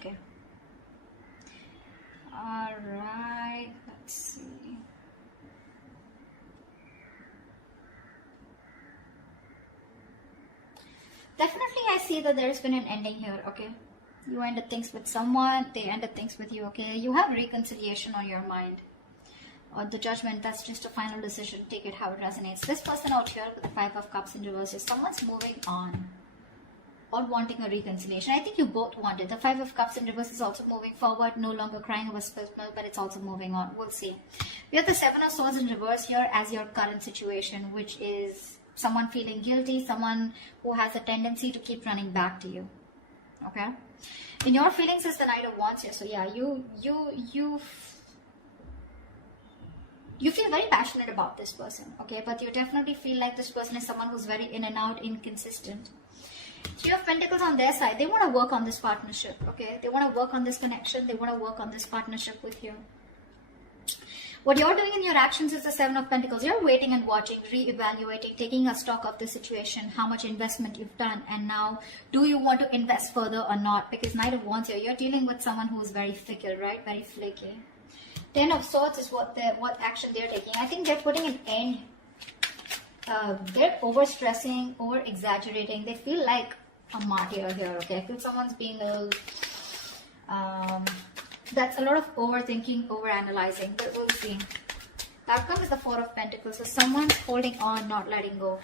Okay. All right. Let's see. Definitely, I see that there's been an ending here. Okay. You ended things with someone. They ended things with you. Okay. You have reconciliation on your mind. Or the Judgment, that's just a final decision. Take it how it resonates. This person out here with the 5 of Cups in reverse is someone's moving on or wanting a reconciliation. I think you both want it. The 5 of Cups in reverse is also moving forward, no longer crying over spilled milk, but it's also moving on. We'll see. We have the 7 of Swords in reverse here as your current situation, which is someone feeling guilty, someone who has a tendency to keep running back to you. Okay? In your feelings is the Knight of Wands here. So yeah, you feel very passionate about this person, okay? But you definitely feel like this person is someone who's very in and out, inconsistent. 3 of Pentacles on their side, they want to work on this partnership, okay? They want to work on this connection. They want to work on this partnership with you. What you're doing in your actions is the 7 of Pentacles. You're waiting and watching, re-evaluating, taking a stock of the situation, how much investment you've done, and now do you want to invest further or not? Because Knight of Wands here, you're dealing with someone who's very fickle, right? Very flaky. 10 of Swords is what action they're taking. I think they're putting an end. They're over-stressing, over-exaggerating. They feel like a martyr here, okay? I feel someone's being a little... that's a lot of overthinking, over-analyzing, but we'll see. The outcome is the 4 of Pentacles. So someone's holding on, not letting go.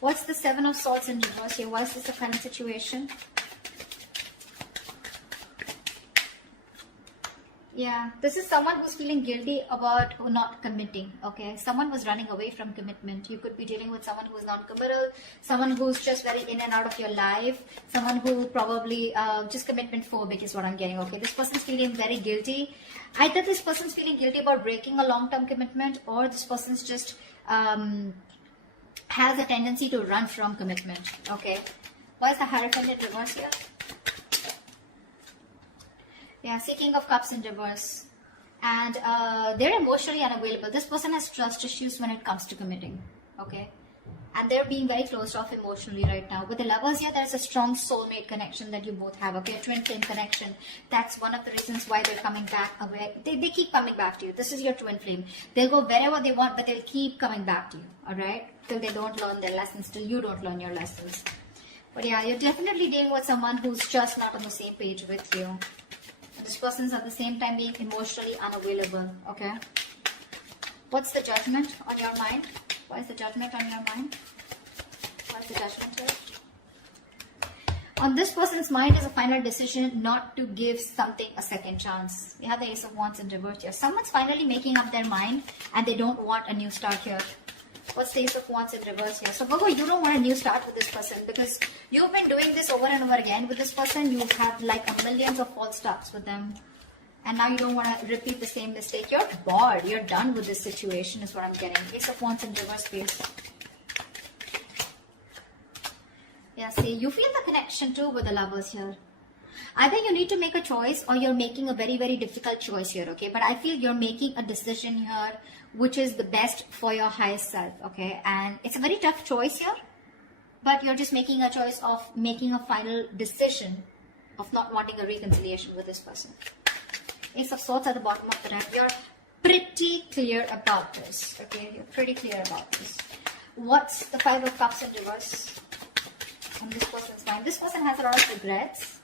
What's the 7 of Swords in reverse here? Why is this the current situation? Yeah, this is someone who's feeling guilty about not committing, okay? Someone was running away from commitment. You could be dealing with someone who's non-committal, someone who's just very in and out of your life, someone who probably just commitment phobic is what I'm getting, okay? This person's feeling very guilty. Either this person's feeling guilty about breaking a long-term commitment, or this person's just has a tendency to run from commitment, okay? Why is the Hierophant in reverse here? Yeah, King of Cups in reverse. And they're emotionally unavailable. This person has trust issues when it comes to committing. Okay. And they're being very closed off emotionally right now. With the Lovers here, there's a strong soulmate connection that you both have. Okay, a twin flame connection. That's one of the reasons why they're coming back away. They keep coming back to you. This is your twin flame. They'll go wherever they want, but they'll keep coming back to you. Alright? Till they don't learn their lessons. Till you don't learn your lessons. But yeah, you're definitely dealing with someone who's just not on the same page with you. This person's at the same time being emotionally unavailable, okay? What's the Judgment on your mind? Why is the Judgment on your mind? Why is the Judgment here? On this person's mind is a final decision not to give something a second chance. We have the Ace of Wands in reverse here. Someone's finally making up their mind and they don't want a new start here. What's the Ace of Wands in reverse here? So Virgo, you don't want a new start with this person because you've been doing this over and over again with this person. You've had like millions of false starts with them. And now you don't want to repeat the same mistake. You're bored. You're done with this situation is what I'm getting. Ace of Wands in reverse, please. Yeah, see, you feel the connection too with the Lovers here. Either you need to make a choice or you're making a very, very difficult choice here, okay? But I feel you're making a decision here which is the best for your highest self, okay? And it's a very tough choice here, but you're just making a choice of making a final decision of not wanting a reconciliation with this person. Ace of Swords at the bottom of the deck. You're pretty clear about this, okay? You're pretty clear about this. What's the 5 of Cups in reverse on this person's mind? This person has a lot of regrets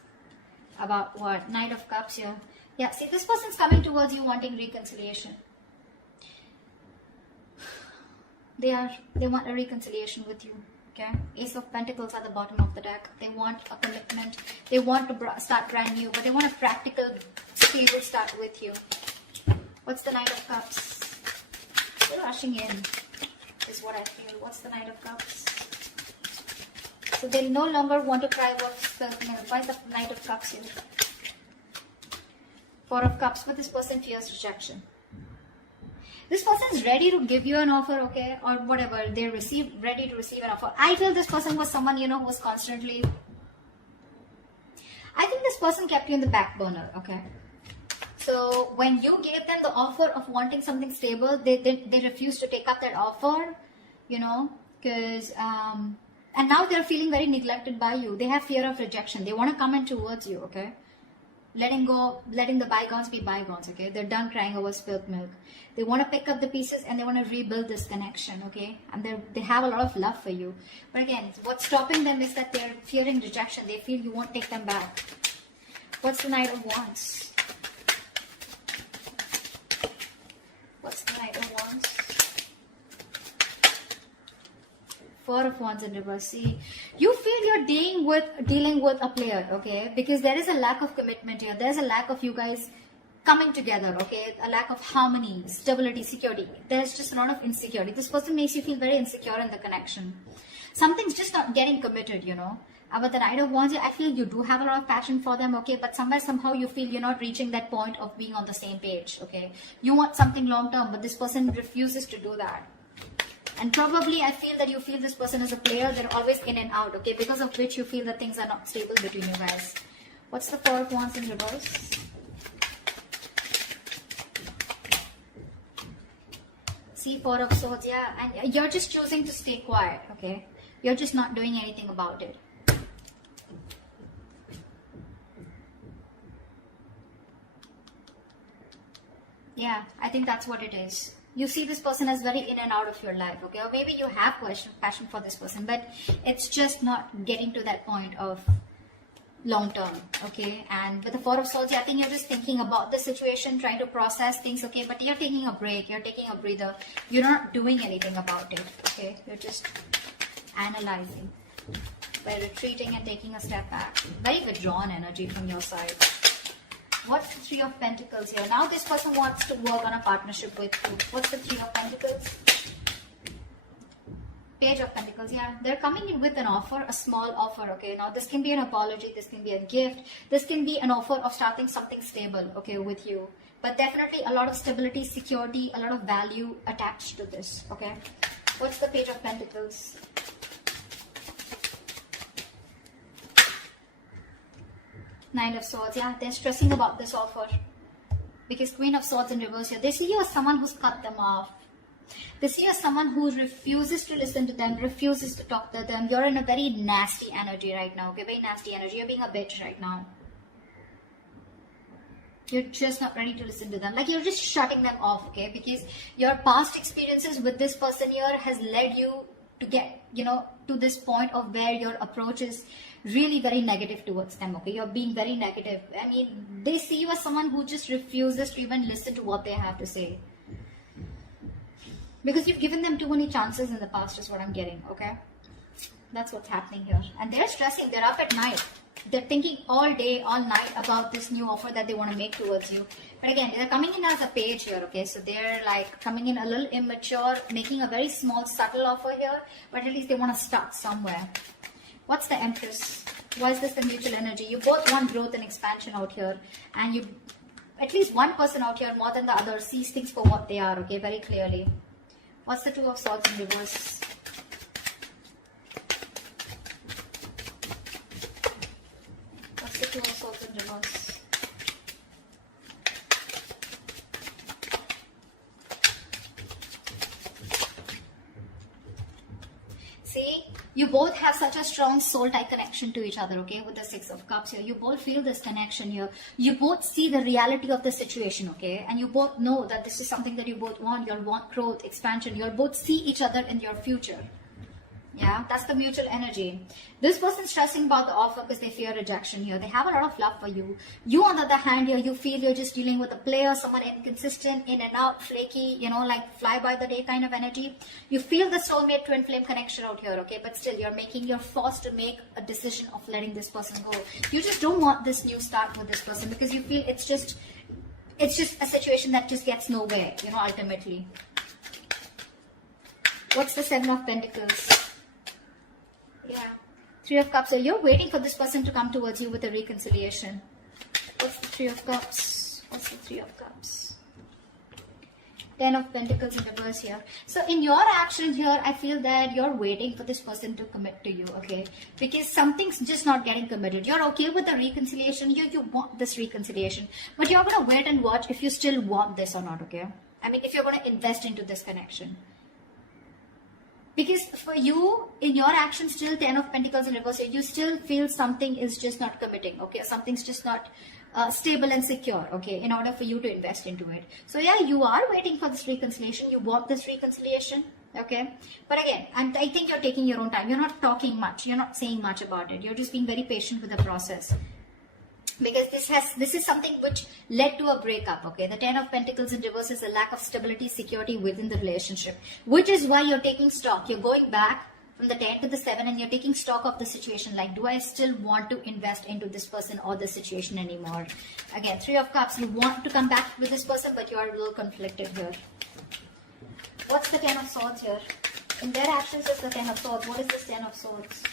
about what? Knight of Cups here. Yeah, see, this person's coming towards you wanting reconciliation. They want a reconciliation with you, okay? Ace of Pentacles at the bottom of the deck. They want a commitment. They want to start brand new, but they want a practical, stable start with you. What's the Knight of Cups? They're rushing in, is what I feel. What's the Knight of Cups? So they no longer want to cry about self-milk. Why is the Knight of Cups here? 4 of Cups, but this person fears rejection. This person is ready to give you an offer, okay, or whatever. They're ready to receive an offer. I feel this person was someone, you know, who was constantly... I think this person kept you in the back burner, okay. So when you gave them the offer of wanting something stable, they refused to take up that offer, you know, because... and now they're feeling very neglected by you. They have fear of rejection. They want to come in towards you, okay. letting go, letting the bygones be bygones, okay? They're done crying over spilled milk. They want to pick up the pieces and they want to rebuild this connection, okay? And they have a lot of love for you. But again, what's stopping them is that they're fearing rejection. They feel you won't take them back. What's the Knight of Wands? What's the Knight of Wands? Four of Wands in reverse. See, you feel you're dealing with a player, okay? Because there is a lack of commitment here. There's a lack of you guys coming together, okay? A lack of harmony, stability, security. There's just a lot of insecurity. This person makes you feel very insecure in the connection. Something's just not getting committed, you know. But the Knight of Wands, I feel you do have a lot of passion for them, okay? But somehow you feel you're not reaching that point of being on the same page, okay? You want something long term, but this person refuses to do that. And probably I feel that you feel this person is a player. They're always in and out, okay? Because of which you feel that things are not stable between you guys. What's the Four of Wands in reverse? See, Four of Swords, yeah. And you're just choosing to stay quiet, okay? You're just not doing anything about it. Yeah, I think that's what it is. You see this person as very in and out of your life, okay? Or maybe you have passion for this person, but it's just not getting to that point of long term, okay? And with the Four of Swords, I think you're just thinking about the situation, trying to process things, okay? But you're taking a break, you're taking a breather. You're not doing anything about it, okay? You're just analyzing by retreating and taking a step back. Very withdrawn energy from your side. What's the Three of Pentacles here? Now this person wants to work on a partnership with you. What's the Three of Pentacles? Page of Pentacles, yeah. They're coming in with an offer, a small offer, okay? Now this can be an apology, this can be a gift, this can be an offer of starting something stable, okay, with you. But definitely a lot of stability, security, a lot of value attached to this, okay? What's the Page of Pentacles? Nine of Swords, yeah, they're stressing about this offer. Because Queen of Swords in reverse here, they see you as someone who's cut them off. They see you as someone who refuses to listen to them, refuses to talk to them. You're in a very nasty energy right now, okay? Very nasty energy. You're being a bitch right now. You're just not ready to listen to them. Like, you're just shutting them off, okay? Because your past experiences with this person here has led you to get, you know, to this point of where your approach is really very negative towards them, okay? You're being very negative. I mean, they see you as someone who just refuses to even listen to what they have to say. Because you've given them too many chances in the past is what I'm getting, okay? That's what's happening here. And they're stressing. They're up at night. They're thinking all day, all night about this new offer that they want to make towards you. But again, they're coming in as a page here, okay? So they're like coming in a little immature, making a very small, subtle offer here. But at least they want to start somewhere. What's the Empress? Why is this the mutual energy? You both want growth and expansion out here. And you, at least one person out here more than the other, sees things for what they are, okay? Very clearly. What's the Two of Swords in reverse? What's the Two of Swords in reverse? See, you both have such a strong soul-tie connection to each other, okay? With the Six of Cups here, you both feel this connection here. You both see the reality of the situation, okay? And you both know that this is something that you both want. You want growth, expansion. You both see each other in your future. Yeah, that's the mutual energy. This person's stressing about the offer because they fear rejection here. They have a lot of love for you. You, on the other hand, here, you feel you're just dealing with a player, someone inconsistent, in and out, flaky, you know, like fly by the day kind of energy. You feel the soulmate twin flame connection out here, okay? But still, you're forced to make a decision of letting this person go. You just don't want this new start with this person because you feel it's just a situation that just gets nowhere, you know, ultimately. What's the Seven of Pentacles? Yeah, Three of Cups. So you're waiting for this person to come towards you with a reconciliation. What's the Three of Cups? What's the Three of Cups? Ten of Pentacles in reverse here. So in your action here, I feel that you're waiting for this person to commit to you, okay? Because something's just not getting committed. You're okay with the reconciliation. You want this reconciliation. But you're going to wait and watch if you still want this or not, okay? I mean, if you're going to invest into this connection. Because for you, in your action, still 10 of Pentacles in reverse, you still feel something is just not committing, okay? Something's just not stable and secure, okay, in order for you to invest into it. So yeah, you are waiting for this reconciliation. You want this reconciliation, okay. But again, I think you're taking your own time. You're not talking much. You're not saying much about it. You're just being very patient with the process. Because this is something which led to a breakup, okay. The 10 of Pentacles in reverse is a lack of stability, security within the relationship, which is why you're taking stock. You're going back from the 10 to the 7 and you're taking stock of the situation. Like, do I still want to invest into this person or this situation anymore? Again, 3 of Cups, you want to come back with this person, but you are a little conflicted here. What's the 10 of Swords here? In their actions is the 10 of Swords. What is this 10 of Swords?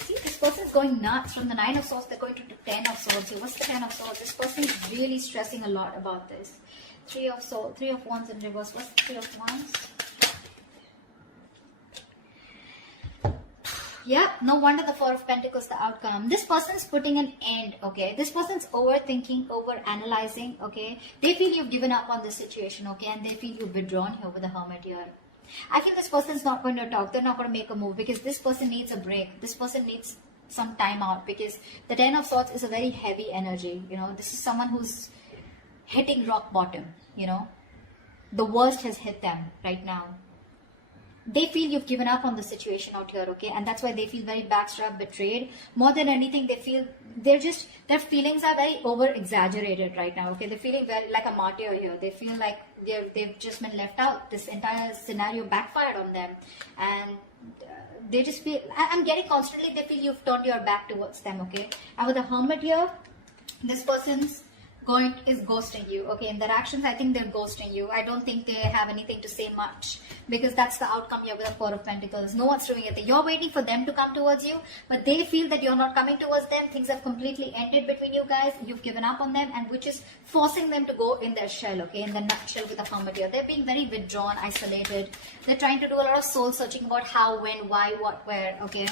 See, this person is going nuts. From the 9 of Swords, they're going to the 10 of Swords here. What's the 10 of Swords? This person is really stressing a lot about this. 3 of Swords, 3 of Wands in reverse. What's the 3 of Wands? Yeah, no wonder the 4 of Pentacles, the outcome. This person's putting an end, okay? This person's overthinking, over-analyzing, okay? They feel you've given up on this situation, okay? And they feel you've withdrawn here with the Hermit here. I feel this person's not going to talk. They're not going to make a move because this person needs a break. This person needs some time out because the 10 of Swords is a very heavy energy, you know? This is someone who's hitting rock bottom, you know? The worst has hit them right now. They feel you've given up on the situation out here, okay? And that's why they feel very backstabbed, betrayed. More than anything, they feel their feelings are very over-exaggerated right now, okay? They're feeling very like a martyr here. They feel like they've just been left out. This entire scenario backfired on them. And they just feel, I'm getting constantly, they feel you've turned your back towards them, okay? And with the Hermit here, this person's is ghosting you, okay? In their actions, I think they're ghosting you. I don't think they have anything to say much because that's the outcome here with the 4 of Pentacles. No one's doing anything. You're waiting for them to come towards you, but they feel that you're not coming towards them. Things have completely ended between you guys. You've given up on them, and which is forcing them to go in their shell, okay? In the nutshell with the Hermit here. They're being very withdrawn, isolated. They're trying to do a lot of soul searching about how, when, why, what, where, okay?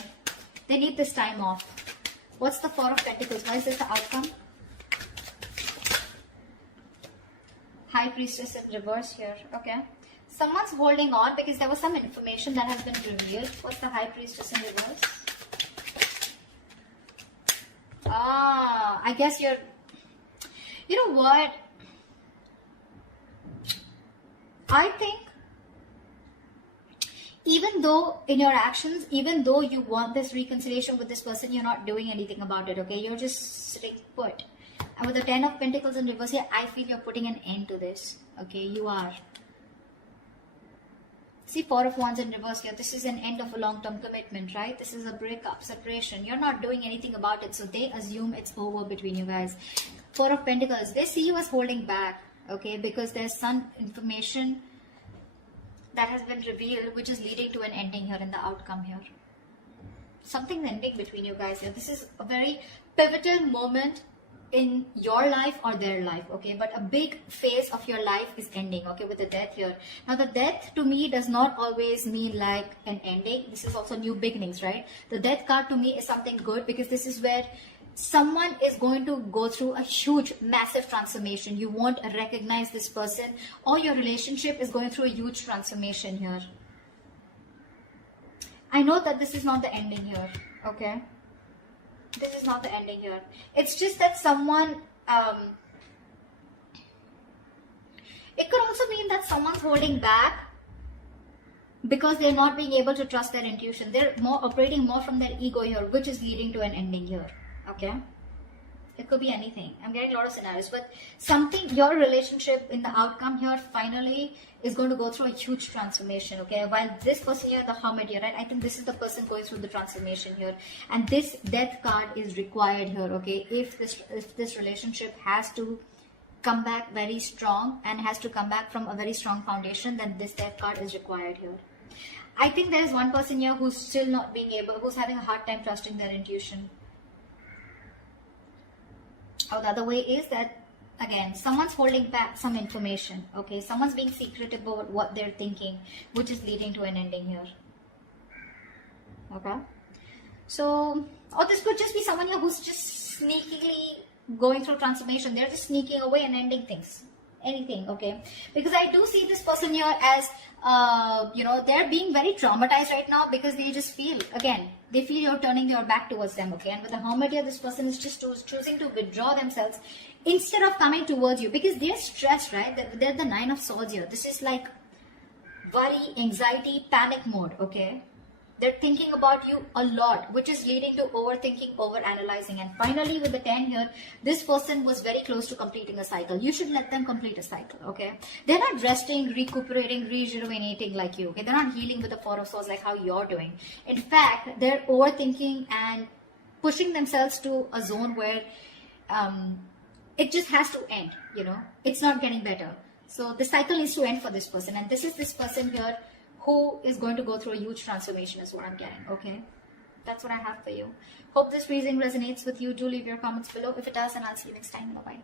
They need this time off. What's the 4 of Pentacles? Why is this the outcome? High Priestess in reverse here, okay? Someone's holding on because there was some information that has been revealed. What's the High Priestess in reverse? I guess you know what? I think even though in your actions, even though you want this reconciliation with this person, you're not doing anything about it, okay? You're just sitting put. And with the 10 of Pentacles in reverse here, I feel you're putting an end to this. Okay, you are. See, 4 of Wands in reverse here. This is an end of a long-term commitment, right? This is a breakup, separation. You're not doing anything about it. So they assume it's over between you guys. 4 of Pentacles, they see you as holding back. Okay, because there's some information that has been revealed which is leading to an ending here in the outcome here. Something's ending between you guys here. This is a very pivotal moment in your life or their life, okay? But a big phase of your life is ending, okay, with the Death here. Now, the Death to me does not always mean like an ending. This is also new beginnings, right? The Death card to me is something good because this is where someone is going to go through a huge, massive transformation. You won't recognize this person, or your relationship is going through a huge transformation here. I know that this is not the ending here, okay? This is not the ending here. It's just that someone, it could also mean that someone's holding back because they're not being able to trust their intuition. They're operating more from their ego here, which is leading to an ending here. Okay? It could be anything. I'm getting a lot of scenarios, but something, your relationship in the outcome here finally is going to go through a huge transformation, okay? While this person here, the Hermit here, right? I think this is the person going through the transformation here. And this Death card is required here, okay? If this relationship has to come back very strong and has to come back from a very strong foundation, then this Death card is required here. I think there is one person here who's still not being able, who's having a hard time trusting their intuition. Or the other way is that, again, someone's holding back some information, okay? Someone's being secretive about what they're thinking, which is leading to an ending here. Okay? So, or this could just be someone here who's just sneakily going through transformation. They're just sneaking away and ending things. anything, okay? Because I do see this person here as, they're being very traumatized right now because they just feel, again, they feel you're turning your back towards them, okay? And with the Hermit here, this person is just choosing to withdraw themselves instead of coming towards you because they're stressed, right? They're the Nine of Swords here. This is like worry, anxiety, panic mode, okay? They're thinking about you a lot, which is leading to overthinking, overanalyzing. And finally, with the 10 here, this person was very close to completing a cycle. You should let them complete a cycle, okay? They're not resting, recuperating, rejuvenating like you, okay? They're not healing with the Four of Swords like how you're doing. In fact, they're overthinking and pushing themselves to a zone where it just has to end, It's not getting better. So the cycle needs to end for this person. And this is this person here who is going to go through a huge transformation is what I'm getting, okay? That's what I have for you. Hope this reading resonates with you. Do leave your comments below. If it does, then I'll see you next time. Bye-bye.